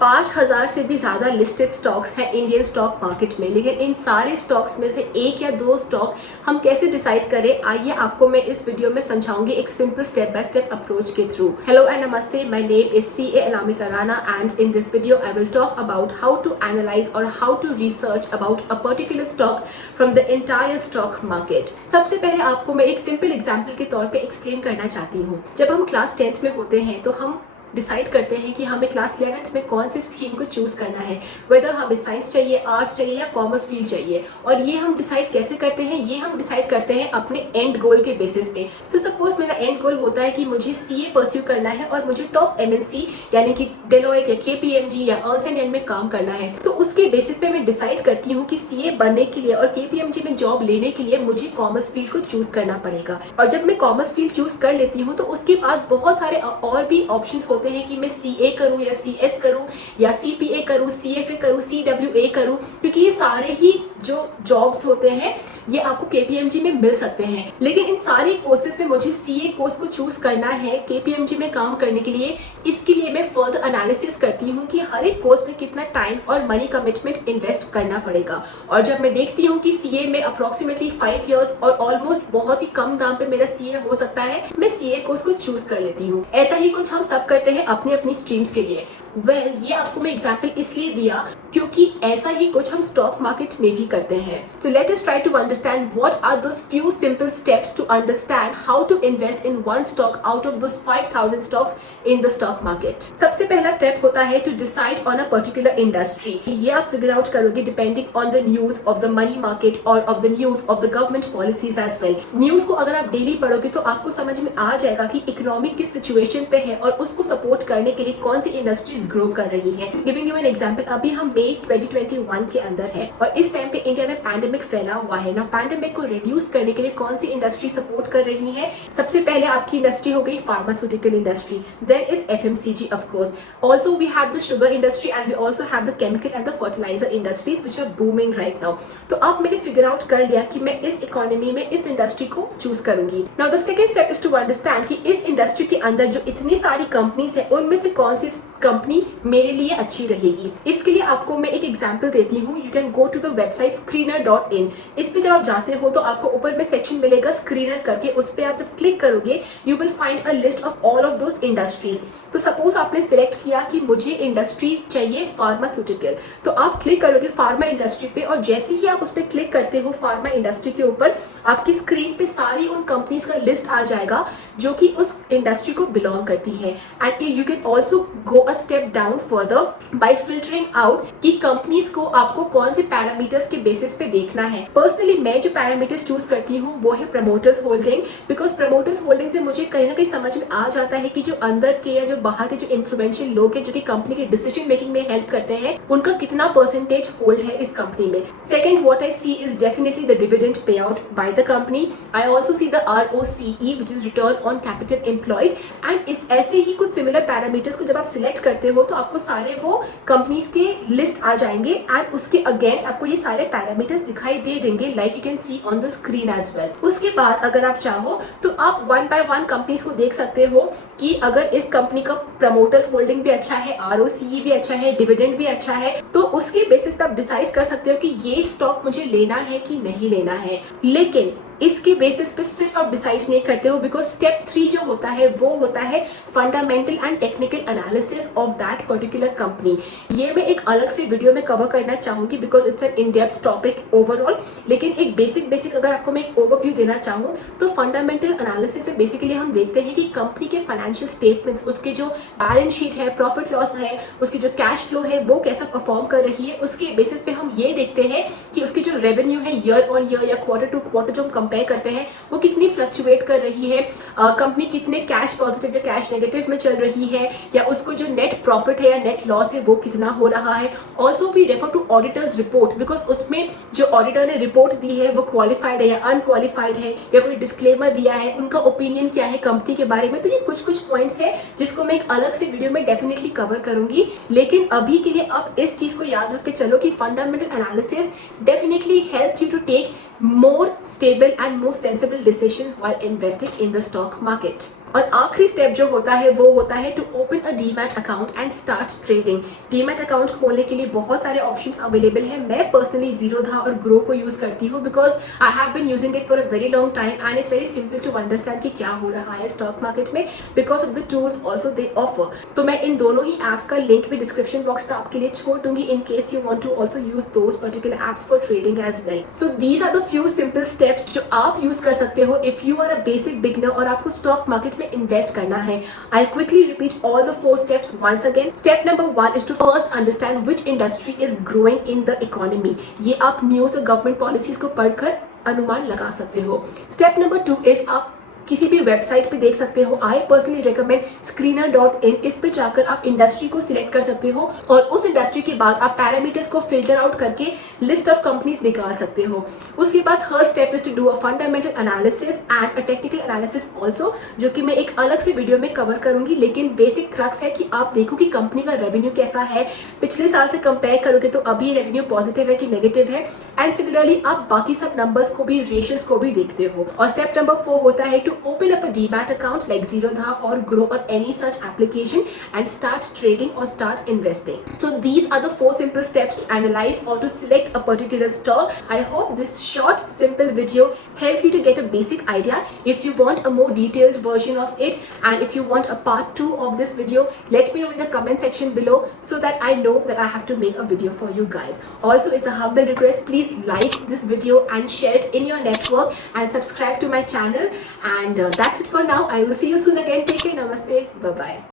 5000 से भी ज़्यादा लिस्टेड स्टॉक्स हैं इंडियन स्टॉक मार्केट में, लेकिन इन सारे स्टॉक्स में से एक या दो स्टॉक हम कैसे डिसाइड करें, आइए आपको मैं इस वीडियो में समझाऊंगी एक simple step by step approach के थ्रू। हेलो एंड नमस्ते, my name is CA Anamika Rana and in this video I will talk about how to analyse और how to research about a particular stock from the entire stock market. सबसे पहले आपको मैं एक simple example के तौर पर एक्सप्लेन करना चाहती हूँ। जब हम क्लास 10th में होते हैं तो हम डिसाइड करते हैं कि हमें क्लास 11th में कौन सी स्ट्रीम को चूज करना है, वेदर हमें साइंस चाहिए, आर्ट्स चाहिए या कॉमर्स फील्ड चाहिए। और ये हम डिसाइड कैसे करते हैं, ये हम डिसाइड करते हैं अपने एंड गोल के बेसिस पे। तो सपोज मेरा एंड गोल होता है कि मुझे CA परस्यू करना है और मुझे टॉप MNC यानी कि डेलोइट या KPMG या अर्न्स्ट एंड यंग में काम करना है। तो उसके बेसिस पे मैं डिसाइड करती हूँ कि CA बनने के लिए और KPMG में जॉब लेने के लिए मुझे कॉमर्स फील्ड को चूज करना पड़ेगा। और जब मैं कॉमर्स फील्ड चूज कर लेती हूँ तो उसके बाद बहुत सारे और भी ऑप्शन होते हैं कि मैं CA करूं या CS करूं या CPA करूं, CFA करूं, CWA करूं, क्योंकि ये सारे ही जो जॉब्स होते हैं ये आपको KPMG में मिल सकते हैं। लेकिन इन सारे कोर्सेज में मुझे CA कोर्स को चूज करना है KPMG में काम करने के लिए। इसके लिए मैं फर्दर एनालिसिस करती हूँ कि हर एक कोर्स में कितना टाइम और मनी कमिटमेंट इन्वेस्ट करना पड़ेगा। और जब मैं देखती हूँ कि CA में अप्रोक्सीमेटली 5 years और ऑलमोस्ट बहुत ही कम दाम पे मेरा CA हो सकता है, मैं CA कोर्स को चूज कर लेती हूँ। ऐसा ही कुछ हम सब करते हैं अपनी अपनी स्ट्रीम्स के लिए। ये आपको मैं एग्जाम्पल इसलिए दिया क्योंकि ऐसा ही कुछ हम स्टॉक मार्केट में भी करते हैं। So let us try to understand what are those few simple steps to understand how to invest in one stock out of those 5000 stocks in the stock market. सबसे पहला स्टेप होता है to decide on a particular industry. ये आप figure out करोगे depending on the news of the money market और of the news of the government policies as well. News को अगर आप डेली पढ़ोगे तो आपको समझ में आ जाएगा कि इकोनॉमिक किस सिचुएशन पे है और उसको सपोर्ट करने के लिए कौन सी इंडस्ट्रीज ग्रो कर रही है। गिविंग यू एन एग्जांपल, अभी हम मई 2021 के अंदर है और इस टाइम पे इंडिया में पैंडेमिक फैला हुआ है ना। पैंडेमिक को रिड्यूस करने के लिए कौन सी इंडस्ट्री सपोर्ट कर रही है? सबसे पहले आपकी इंडस्ट्री हो गई pharmaceutical industry, then is FMCG of course, also we have the sugar industry and we also have the chemical and the fertiliser industries which are booming right now. तो अब मैंने फिगर आउट कर लिया कि मैं इस इकोनॉमी में इस इंडस्ट्री को चूज करूंगी। Now the second step is to understand कि इस इंडस्ट्री के अंदर जो इतनी सारी कंपनीज है उनमें से कौन सी कंपनी मेरे लिए अच्छी रहेगी। इसके लिए आपको मैं एक एग्जांपल देती हूँ। You can go to the website screener.in। इस पे जब आप जाते हो तो आपको ऊपर में सेक्शन मिलेगा स्क्रीनर करके, उस पे आप जब क्लिक करोगे you will find a list of all of those industries. तो सपोज आपने सिलेक्ट किया कि मुझे इंडस्ट्री चाहिए फार्मास्यूटिकल, तो आप क्लिक करोगे फार्मा इंडस्ट्री पे और जैसे ही आप उस पर क्लिक करते हो फार्मा इंडस्ट्री के ऊपर आपकी स्क्रीन पे सारी उन कंपनीज का लिस्ट आ जाएगा जो कि उस इंडस्ट्री को बिलोंग करती है। And you can also go a step down further bye filtering out कि कंपनीज को आपको कौन से पैरामीटर्स के बेसिस पे देखना है। पर्सनली मैं जो पैरामीटर्स चूज करती हूँ वो है promoters holding, because promoters holding से मुझे कहीं ना कहीं समझ में आ जाता है कि जो अंदर के या जो बाहर के जो इन्फ्लुएंशियल लोग हैं जो कि कंपनी के डिसीजन मेकिंग में हेल्प करते हैं उनका कितना परसेंटेज होल्ड है इस कंपनी में। Second, what I see is definitely the dividend pay out by the company. I also see the ROCE which is return on capital employed. And इस ऐसे ही कुछ सिमिलर पैरामीटर्स को जब आप सिलेक्ट करते हो तो आपको सारे वो कंपनीज के लिस्ट आ जाएंगे एंड उसके अगेंस्ट आपको ये सारे पैरामीटर्स दिखाई दे देंगे like you can see on the screen as well. उसके बाद अगर आप चाहो तो आप वन बाय वन कंपनीज को देख सकते हो कि अगर इस कंपनी का प्रमोटर्स होल्डिंग भी अच्छा है, ROCE भी अच्छा है, डिविडेंड भी अच्छा है, तो उसके बेसिस पे आप डिसाइड कर सकते हो कि ये स्टॉक मुझे लेना है कि नहीं लेना है। लेकिन इसके बेसिस पे सिर्फ आप डिसाइड नहीं करते हो, बिकॉज स्टेप 3 जो होता है वो होता है fundamental and technical analysis of that particular company. ये मैं एक अलग से वीडियो में कवर करना चाहूंगी because it's an in depth topic overall. लेकिन एक बेसिक अगर आपको मैं एक ओवरव्यू देना चाहूँ तो फंडामेंटल एनालिसिस में बेसिकली हम देखते हैं कि कंपनी के फाइनेंशियल स्टेटमेंट्स, उसके जो बैलेंस शीट है, प्रॉफिट लॉस है, उसकी जो कैश फ्लो है वो कैसा परफॉर्म कर रही है। उसके बेसिस पे हम ये देखते हैं कि उसकी जो रेवेन्यू है ईयर ऑन ईयर या क्वार्टर टू क्वार्टर जो कंपेयर करते हैं वो कितनी फ्लक्चुएट कर रही है, कंपनी कितने कैश पॉजिटिव या कैश नेगेटिव में चल रही है, या उसको जो नेट प्रॉफिट है या नेट लॉस है वो कितना हो रहा है। Also we refer to auditors report because उसमें जो ऑडिटर ने रिपोर्ट दी है वो क्वालिफाइड है या अनक्वालिफाइड है, या कोई डिस्क्लेमर दिया है, उनका ओपिनियन क्या है कंपनी के बारे में। तो ये कुछ पॉइंट्स है जिसको मैं एक अलग से वीडियो में डेफिनेटली कवर करूंगी। लेकिन अभी के लिए अब इस चीज को याद रख के चलो कि fundamental analysis definitely help you to take more stable and more sensible decision while investing in the stock market. और आखिरी स्टेप जो होता है वो होता है to open a demat account and start trading. Demat account खोलने के लिए बहुत सारे ऑप्शंस अवेलेबल हैं। मैं पर्सनली जीरोधा और ग्रो को यूज करती हूँ because I have been using it for a very long time and it's very simple to understand कि क्या हो रहा है स्टॉक मार्केट में because of the tools also they offer. तो मैं इन दोनों ही एप्स का लिंक भी डिस्क्रिप्शन बॉक्स में आपके लिए छोड़ दूंगी in case you want to also use those particular apps for trading as well. So these are the few simple steps जो आप यूज कर सकते हो if you are a basic beginner और आपको स्टॉक मार्केट में इन्वेस्ट करना है। I'll quickly repeat all the 4 steps once again. Step number 1 is to first understand which industry is growing in the economy. ये आप न्यूज और government policies को पढ़कर अनुमान लगा सकते हो। स्टेप नंबर 2 इज आप किसी भी वेबसाइट पे देख सकते हो। I personally recommend screener.in। इस पे जाकर आप इंडस्ट्री को सिलेक्ट कर सकते हो और उस इंडस्ट्री के बाद आप पैरामीटर्स को फिल्टर आउट करके लिस्ट ऑफ कंपनीज निकाल सकते हो। उसके बाद third step is to do a fundamental analysis and a technical analysis also, जो कि मैं एक अलग से वीडियो में कवर करूंगी। लेकिन बेसिक क्रक्स है कि आप देखो कि कंपनी का रेवेन्यू कैसा है, पिछले साल से कंपेयर करोगे तो अभी रेवेन्यू पॉजिटिव है कि नेगेटिव है, एंड सिमिलरली आप बाकी सब नंबर्स को भी, रेशियोज को भी देखते हो। और स्टेप नंबर 4 होता है to open up a demat account like Zerodha or Grow or any such application and start trading or start investing. So these are the 4 simple steps to analyze or to select a particular stock. I hope this short simple video helped you to get a basic idea. If you want a more detailed version of it and if you want a part 2 of this video, let me know in the comment section below so that I know that I have to make a video for you guys. Also, it's a humble request, please like this video and share it in your network and subscribe to my channel. And that's it for now. I will see you soon again. Take care. Namaste. Bye bye.